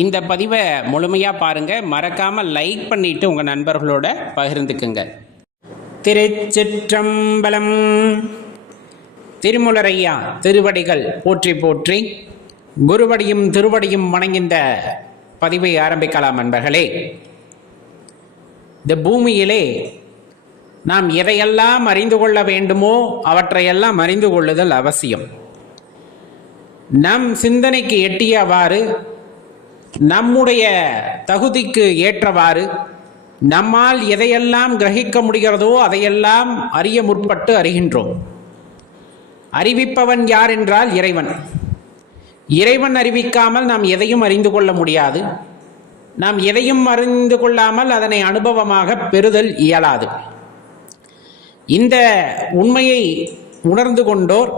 இந்த பதிவை முழுமையாக பாருங்கள் மறக்காமல் லைக் பண்ணிவிட்டு உங்கள் நண்பர்களோட பகிர்ந்துக்குங்க. திருச்சிற்றம்பலம் திருமுலரையா திருவடிகள் போற்றி போற்றி குருவடியும் திருவடியும் வணங்கிந்த பதிவை ஆரம்பிக்கலாம் நண்பர்களே. இந்த பூமியிலே நாம் எதையெல்லாம் அறிந்து கொள்ள வேண்டுமோ அவற்றையெல்லாம் அறிந்து கொள்ளுதல் அவசியம். நம் சிந்தனைக்கு எட்டியவாறு நம்முடைய தகுதிக்கு ஏற்றவாறு நம்மால் எதையெல்லாம் கிரகிக்க முடிகிறதோ அதையெல்லாம் அறிய முற்பட்டு அறிகின்றோம். அறிவிப்பவன் யார் என்றால் இறைவன். இறைவன் அறிவிக்காமல் நாம் எதையும் அறிந்து கொள்ள முடியாது. நாம் எதையும் அறிந்து கொள்ளாமல் அதனை அனுபவமாக பெறுதல் இயலாது. இந்த உண்மையை உணர்ந்து கொண்டோர்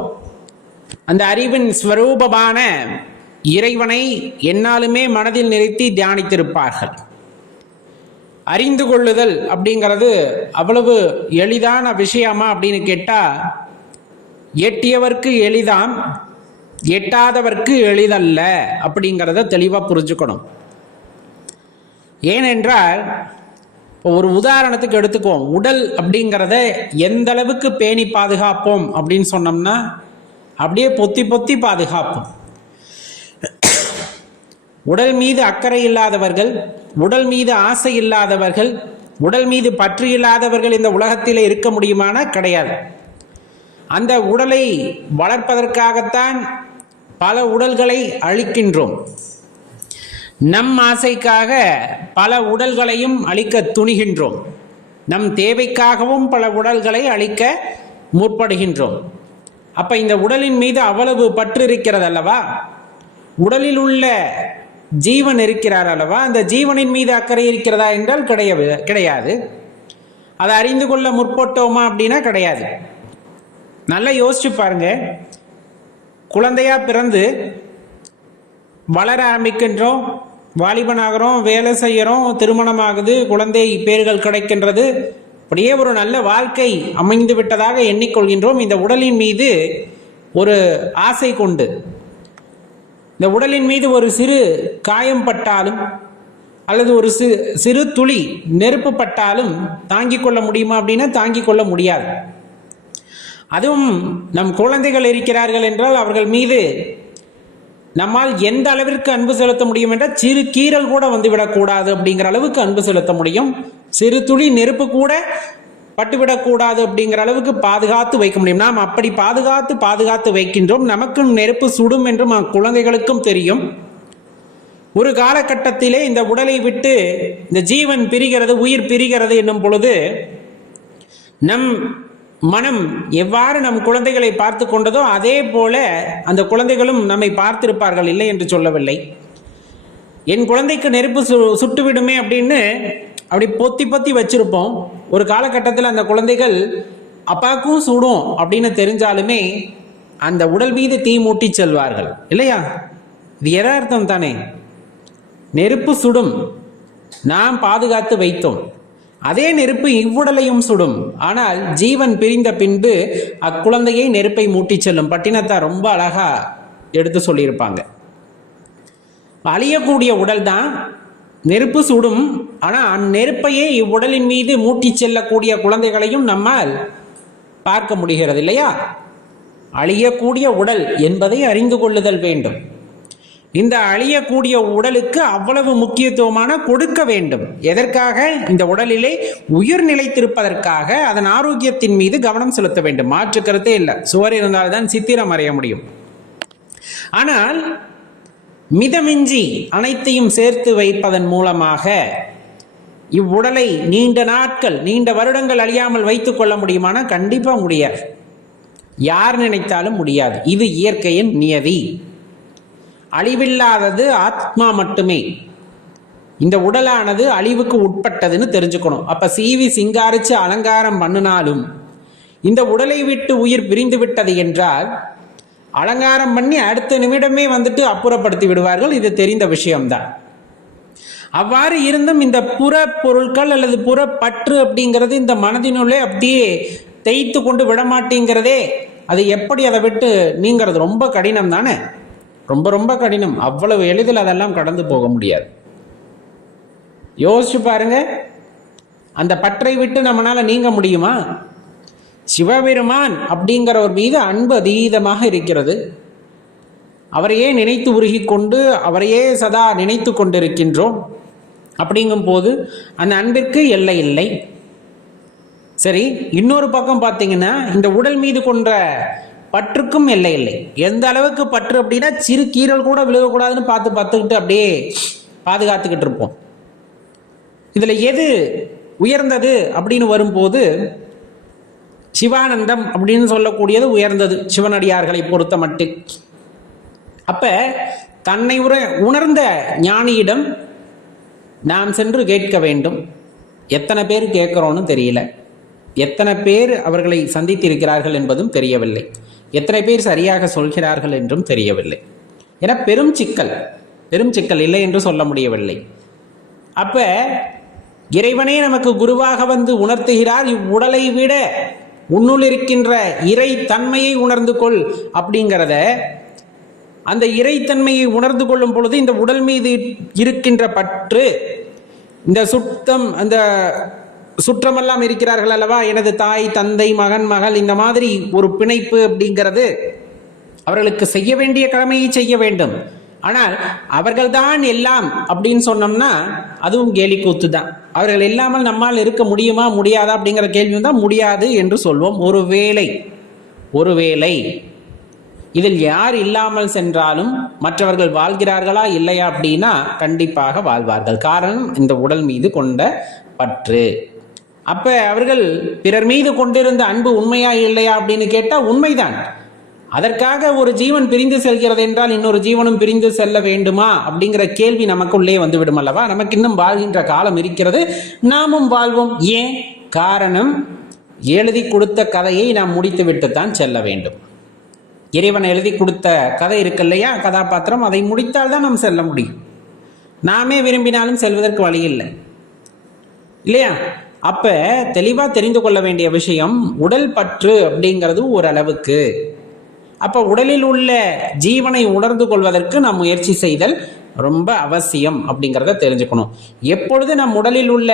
அந்த அறிவின் ஸ்வரூபமான இறைவனை என்னாலுமே மனதில் நிறுத்தி தியானித்திருப்பார்கள். அறிந்து கொள்ளுதல் அப்படிங்கிறது அவ்வளவு எளிதான விஷயமா அப்படின்னு கேட்டால் எட்டியவர்க்கு எளிதாம் எட்டாதவர்க்கு எளிதல்ல அப்படிங்கிறத தெளிவாக புரிஞ்சுக்கணும். ஏனென்றால் இப்போ ஒரு உதாரணத்துக்கு எடுத்துக்குவோம். உடல் அப்படிங்கிறத எந்த அளவுக்கு பேணி பாதுகாப்போம் அப்படின்னு சொன்னோம்னா அப்படியே பொத்தி பொத்தி பாதுகாப்போம். உடல் மீது அக்கறை இல்லாதவர்கள் உடல் மீது ஆசை இல்லாதவர்கள் உடல் மீது பற்று இல்லாதவர்கள் இந்த உலகத்தில் இருக்க முடியுமானா? கிடையாது. அந்த உடலை வளர்ப்பதற்காகத்தான் பல உடல்களை அழிக்கின்றோம். நம் ஆசைக்காக பல உடல்களையும் அழிக்க துணிகின்றோம். நம் தேவைக்காகவும் பல உடல்களை அழிக்க முற்படுகின்றோம். அப்ப இந்த உடலின் மீது அவ்வளவு பற்று இருக்கிறது அல்லவா உடலில் உள்ள ஜீவன் இருக்கிறார் அல்லவா? அந்த ஜீவனின் மீது அக்கறை இருக்கிறதா என்றால் கிடையாது கிடையாது. அதை அறிந்து கொள்ள முற்பட்டோமா அப்படின்னா கிடையாது. நல்லா யோசிச்சு பாருங்க. குழந்தையா பிறந்து வளர ஆரம்பிக்கின்றோம் வாலிபனாகிறோம் வேலை செய்கிறோம் திருமணம் ஆகுது குழந்தை பேர்கள் கிடைக்கின்றது. அப்படியே ஒரு நல்ல வாழ்க்கை அமைந்து விட்டதாக எண்ணிக்கொள்கின்றோம். இந்த உடலின் மீது ஒரு ஆசை கொண்டு இந்த உடலின் மீது ஒரு சிறு காயம் பட்டாலும் அல்லது ஒரு சிறு சிறு துளி நெருப்பு பட்டாலும் தாங்கிக் கொள்ள முடியுமா அப்படின்னா தாங்கிக் கொள்ள முடியாது. அதுவும் நம் குழந்தைகள் இருக்கிறார்கள் என்றால் அவர்கள் மீது நம்மால் எந்த அளவிற்கு அன்பு செலுத்த முடியும் என்றால் சிறு கீறல் கூட வந்துவிடக்கூடாது அப்படிங்கிற அளவுக்கு அன்பு செலுத்த முடியும். சிறு துளி நெருப்பு கூட பட்டுவிடக்கூடாது அப்படிங்கிற அளவுக்கு பாதுகாத்து வைக்க முடியும். நாம் அப்படி பாதுகாத்து பாதுகாத்து வைக்கின்றோம். நமக்கும் நெருப்பு சுடும் என்றும் குழந்தைகளுக்கும் தெரியும். ஒரு காலகட்டத்திலே இந்த உடலை விட்டு இந்த ஜீவன் பிரிகிறது உயிர் பிரிகிறது என்னும் பொழுது நம் மனம் எவ்வாறு நம் குழந்தைகளை பார்த்து கொண்டதோ அதே போல அந்த குழந்தைகளும் நம்மை பார்த்திருப்பார்கள். இல்லை என்று சொல்லவில்லை. என் குழந்தைக்கு நெருப்பு சு சுட்டுவிடுமே அப்படின்னு அப்படி பொத்தி பொத்தி வச்சிருப்போம். ஒரு காலகட்டத்தில் அந்த குழந்தைகள் அப்பாவுக்கும் சுடும் அப்படின்னு தெரிஞ்சாலுமே அந்த உடல் மீது தீ மூட்டி செல்வார்கள். இல்லையா? இது எதார்த்தம் தானே? நெருப்பு சுடும். நாம் பாதுகாத்து வைத்தோம். அதே நெருப்பு இவ்வுடலையும் சுடும். ஆனால் ஜீவன் பிரிந்த பின்பு அக்குழந்தையை நெருப்பை மூட்டி செல்லும். பட்டினத்தை ரொம்ப அழகா எடுத்து சொல்லியிருப்பாங்க. அழியக்கூடிய உடல் தான் நெருப்பு சுடும். ஆனால் அந்நெருப்பையே இவ்வுடலின் மீது மூட்டி செல்லக்கூடிய குழந்தைகளையும் நம்மால் பார்க்க முடிகிறது இல்லையா அழியக்கூடிய உடல் என்பதை அறிந்து கொள்ளுதல் வேண்டும். இந்த அழியக்கூடிய உடலுக்கு அவ்வளவு முக்கியத்துவமான கொடுக்க வேண்டும். எதற்காக? இந்த உடலிலே உயிர் நிலைத்திருப்பதற்காக அதன் ஆரோக்கியத்தின் மீது கவனம் செலுத்த வேண்டும். மாற்று கருத்தே இல்லை. சுவர் இருந்தால்தான் சித்திரம் அறிய முடியும். ஆனால் மிதமிஞ்சி அனைத்தையும் சேர்த்து வைப்பதன் மூலமாக இவ்வுடலை நீண்ட நாட்கள் நீண்ட வருடங்கள் அழியாமல் வைத்துக் கொள்ள முடியுமானா? கண்டிப்பாக முடியாது. யார் நினைத்தாலும் முடியாது. இது இயற்கையின் நியதி. அழிவில்லாதது ஆத்மா மட்டுமே. இந்த உடலானது அழிவுக்கு உட்பட்டதுன்னு தெரிஞ்சுக்கணும். அப்ப சீவி சிங்காரிச்சு அலங்காரம் பண்ணினாலும் இந்த உடலை விட்டு உயிர் பிரிந்து விட்டது என்றால் அலங்காரம் பண்ணி அடுத்த நிமிடமே வந்துட்டு அப்புறப்படுத்தி விடுவார்கள். இது தெரிந்த விஷயம்தான். அவ்வாறு இருந்தும் இந்த புற பொருட்கள் அல்லது புற பற்று அப்படிங்கிறது இந்த மனதினுள்ளே அப்படியே தேய்த்து கொண்டு விடமாட்டேங்கிறதே அது எப்படி அதை விட்டு நீங்கிறது? ரொம்ப கடினம் தானே? ரொம்ப ரொம்ப கடினம். அவ்வளவு எளிதில் அதெல்லாம் கடந்து போக முடியாது. யோசிச்சு பாருங்க. அந்த பற்றை விட்டு நம்மளால நீங்க முடியுமா? சிவபெருமான் அப்படிங்கிறவர் மீது அன்பு அதீதமாக இருக்கிறது. அவரையே நினைத்து உருகி கொண்டு அவரையே சதா நினைத்து கொண்டிருக்கின்றோம். அப்படிங்கும் போது அந்த அன்பிற்கு எல்லை இல்லை. சரி இன்னொரு பக்கம் பார்த்தீங்கன்னா இந்த உடல் மீது கொன்ற பற்றுக்கும் எல்லை இல்லை. எந்த அளவுக்கு பற்று அப்படின்னா சிறு கீரல் கூட விழுகக்கூடாதுன்னு பார்த்து பார்த்துக்கிட்டு அப்படியே பாதுகாத்துக்கிட்டு இருப்போம். இதில் எது உயர்ந்தது அப்படின்னு வரும்போது சிவானந்தம் அப்படின்னு சொல்லக்கூடியது உயர்ந்தது. சிவனடியார்களை பொறுத்த மட்டு அப்ப தன்னை உர உணர்ந்த ஞானியிடம் நாம் சென்று கேட்க வேண்டும். எத்தனை பேர் கேட்குறோன்னு தெரியல. எத்தனை பேர் அவர்களை சந்தித்திருக்கிறார்கள் என்பதும் தெரியவில்லை. எத்தனை பேர் சரியாக சொல்கிறார்கள் என்றும் தெரியவில்லை. என பெரும் சிக்கல். பெரும் சிக்கல் இல்லை என்று சொல்ல முடியவில்லை. அப்ப இறைவனே நமக்கு குருவாக வந்து உணர்த்துகிறார் இவ்வுடலை விட உன்னுள் இருக்கின்ற இறை தன்மையை உணர்ந்து கொள் அப்படிங்கிறத அந்த இறைத்தன்மையை உணர்ந்து கொள்ளும் பொழுது இந்த உடல் மீது இருக்கின்ற பற்று இந்த சுத்தம் அந்த சுற்றமெல்லாம் இருக்கிறார்கள் அல்லவா? எனது தாய் தந்தை மகன் மகள் இந்த மாதிரி ஒரு பிணைப்பு அப்படிங்கிறது அவர்களுக்கு செய்ய வேண்டிய கடமையை செய்ய வேண்டும். ஆனால் அவர்கள்தான் எல்லாம் அப்படின்னு சொன்னோம்னா அதுவும் கேலி கூத்து தான். அவர்கள் இல்லாமல் நம்மால் இருக்க முடியுமா முடியாதா அப்படிங்கிற கேள்வி தான் முடியாது என்று சொல்வோம். ஒரு வேலை ஒரு வேலை இதில் யார் இல்லாமல் சென்றாலும் மற்றவர்கள் வாழ்கிறார்களா இல்லையா அப்படின்னா கண்டிப்பாக வாழ்வார்கள். காரணம் இந்த உடல் மீது கொண்ட பற்று. அப்ப அவர்கள் பிறர் மீது கொண்டிருந்த அன்பு உண்மையா இல்லையா அப்படின்னு கேட்டால் உண்மைதான். அதற்காக ஒரு ஜீவன் பிரிந்து செல்கிறது என்றால் இன்னொரு ஜீவனும் பிரிந்து செல்ல வேண்டுமா? அப்படிங்கிற கேள்வி நமக்குள்ளே வந்துவிடும் அல்லவா? நமக்கு இன்னும் வாழ்கின்ற காலம் இருக்கிறது. நாமும் வாழ்வோம். ஏன்? காரணம் எழுதி கொடுத்த கதையை நாம் முடித்துவிட்டுத்தான் செல்ல வேண்டும். இறைவன் எழுதி கொடுத்த கதை இருக்கு இல்லையா? கதாபாத்திரம். அதை முடித்தால் தான் நாம் செல்ல முடியும். நாமே விரும்பினாலும் செல்வதற்கு வழி இல்லை. இல்லையா? அப்ப தெளிவா தெரிந்து கொள்ள வேண்டிய விஷயம் உடல் பற்று அப்படிங்கிறது ஓரளவுக்கு. அப்போ உடலில் உள்ள ஜீவனை உணர்ந்து கொள்வதற்கு நாம் முயற்சி செய்தல் ரொம்ப அவசியம் அப்படிங்கிறத தெரிஞ்சுக்கணும். எப்பொழுது நம் உடலில் உள்ள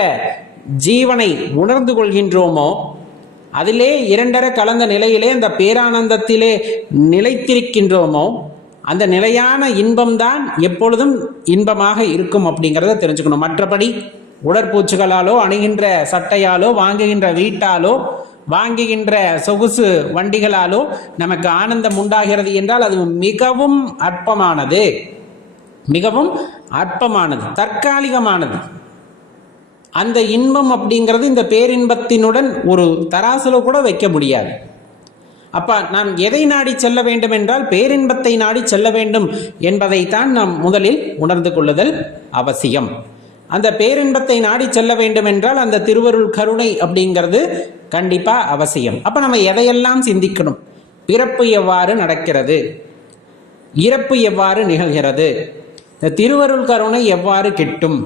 ஜீவனை உணர்ந்து கொள்கின்றோமோ அதிலே இரண்டர கலந்த நிலையிலே அந்த பேரானந்தத்திலே நிலைத்திருக்கின்றோமோ அந்த நிலையான இன்பம்தான் எப்பொழுதும் இன்பமாக இருக்கும் அப்படிங்கிறத தெரிஞ்சுக்கணும். மற்றபடி உடற்பூச்சுகளாலோ அணுகின்ற சட்டையாலோ வாங்குகின்ற வீட்டாலோ வாங்குகின்ற சொகுசு வண்டிகளாலோ நமக்கு ஆனந்தம் உண்டாகிறது என்றால் அது மிகவும் அற்பமானது. மிகவும் அற்பமானது தற்காலிகமானது. அந்த இன்பம் அப்படிங்கிறது இந்த பேரின்பத்தினுடன் ஒரு தராசுல கூட வைக்க முடியாது. அப்ப நாம் எதை நாடி செல்ல வேண்டும் என்றால் பேரின்பத்தை நாடி செல்ல வேண்டும் என்பதைத்தான் நாம் முதலில் உணர்ந்து கொள்ளுதல் அவசியம். அந்த பேரின்பத்தை நாடி செல்ல வேண்டும் என்றால் அந்த திருவருள் கருணை அப்படிங்கிறது கண்டிப்பா அவசியம். அப்ப நம்ம எதையெல்லாம் சிந்திக்கணும்? பிறப்பு எவ்வாறு நடக்கிறது? இறப்பு எவ்வாறு நிகழ்கிறது? இந்த திருவருள் கருணை எவ்வாறு கிட்டும்?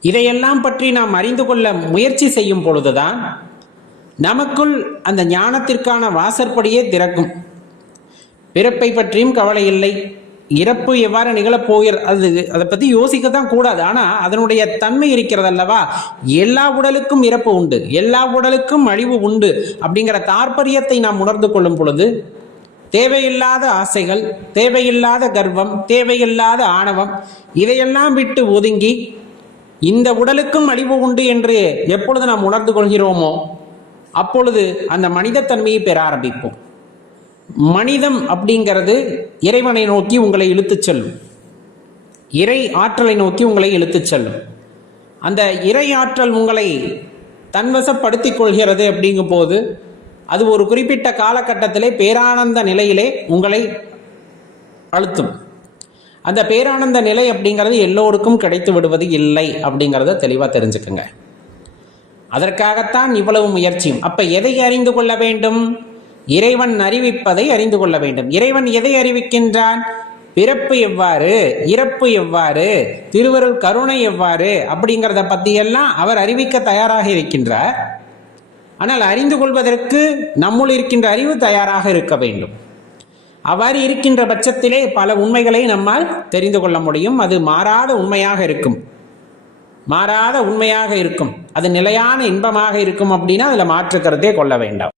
இதையெல்லாம் பற்றி நாம் அறிந்து கொள்ள முயற்சி செய்யும் பொழுதுதான் நமக்குள் அந்த ஞானத்திற்கான வாசற்படியே திறக்கும். பிறப்பை பற்றியும் கவலை இல்லை. இறப்பு எவ்வாறு நிகழப்போகிற அது அதை பற்றி யோசிக்க தான் கூடாது. ஆனால் அதனுடைய தன்மை இருக்கிறது அல்லவா? எல்லா உடலுக்கும் இறப்பு உண்டு. எல்லா உடலுக்கும் அழிவு உண்டு அப்படிங்கிற தாற்பரியத்தை நாம் உணர்ந்து கொள்ளும் பொழுது தேவையில்லாத ஆசைகள் தேவையில்லாத கர்வம் தேவையில்லாத ஆணவம் இதையெல்லாம் விட்டு ஒதுங்கி இந்த உடலுக்கும் அழிவு உண்டு என்று எப்பொழுது நாம் உணர்ந்து கொள்கிறோமோ அப்பொழுது அந்த மனிதத்தன்மையை பெற ஆரம்பிப்போம். மனிதம் அப்படிங்கிறது இறைவனை நோக்கி உங்களை இழுத்துச் செல்லும். இறை ஆற்றலை நோக்கி உங்களை இழுத்துச் செல்லும். அந்த இறை ஆற்றல் உங்களை தன்வசப்படுத்திக் கொள்கிறது அப்படிங்கும் போது அது ஒரு குறிப்பிட்ட காலகட்டத்திலே பேரானந்த நிலையிலே உங்களை அழுத்தும். அந்த பேரானந்த நிலை அப்படிங்கிறது எல்லோருக்கும் கிடைத்து விடுவது இல்லை அப்படிங்கிறத தெளிவாக தெரிஞ்சுக்குங்க. அதற்காகத்தான் இவ்வளவு முயற்சியும். அப்போ எதை அறிந்து கொள்ள வேண்டும்? இறைவன் அறிவிப்பதை அறிந்து கொள்ள வேண்டும். இறைவன் எதை அறிவிக்கின்றான்? பிறப்பு எவ்வாறு? இறப்பு எவ்வாறு? திருவருள் கருணை எவ்வாறு? அப்படிங்கிறத பற்றியெல்லாம் அவர் அறிவிக்க தயாராக இருக்கின்றார். ஆனால் அறிந்து கொள்வதற்கு நம்முள் இருக்கின்ற அறிவு தயாராக இருக்க வேண்டும். அவ்வாறு இருக்கின்ற பட்சத்திலே பல உண்மைகளை நம்மால் தெரிந்து கொள்ள முடியும். அது மாறாத உண்மையாக இருக்கும். மாறாத உண்மையாக இருக்கும். அது நிலையான இன்பமாக இருக்கும் அப்படின்னா அதில் மாற்றுக்கிறதே கொள்ள வேண்டாம்.